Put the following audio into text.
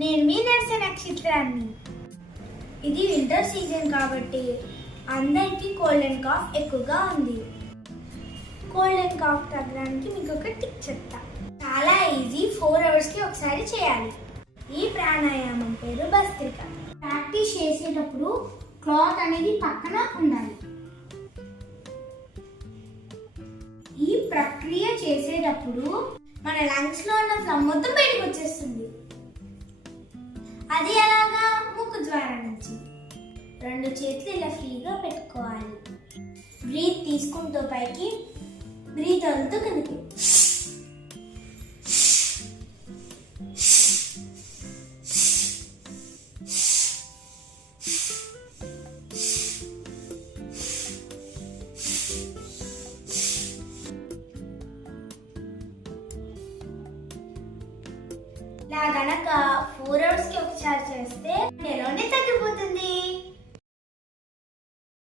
నేను మీ నర్సే నక్షత్రాన్ని. ఇది వింటర్ సీజన్ కాబట్టి అందరికీ కోల్డ్ అండ్ కాఫ్ ఎక్కువగా ఉంది. కోల్డ్ అండ్ కాఫ్ తగ్గడానికి మీకు ఒక టిప్ చెప్తా. చాలా ఈజీ, 4 అవర్స్కి ఒకసారి చేయాలి. ఈ ప్రాణాయామం పేరు భస్త్రిక. ప్రాక్టీస్ చేసేటప్పుడు క్లాత్ అనేది పక్కన ఉండాలి. ఈ ప్రక్రియ చేసేటప్పుడు మన లంగ్స్ లో ఉన్న ఫ్లమ్ మొత్తం బయటకు వచ్చేస్తుంది. అది ఎలాగా? ముక్కు ద్వారా నుంచి. 2 చేతులు ఇలా ఫ్రీగా పెట్టుకోవాలి. బ్రీత్ తీసుకుంటూ పైకి, బ్రీత్ వదులుతూ కిందకి. ఇలా గనక 4 అవర్స్కి ఒకసారి చేస్తే ఎలాంటి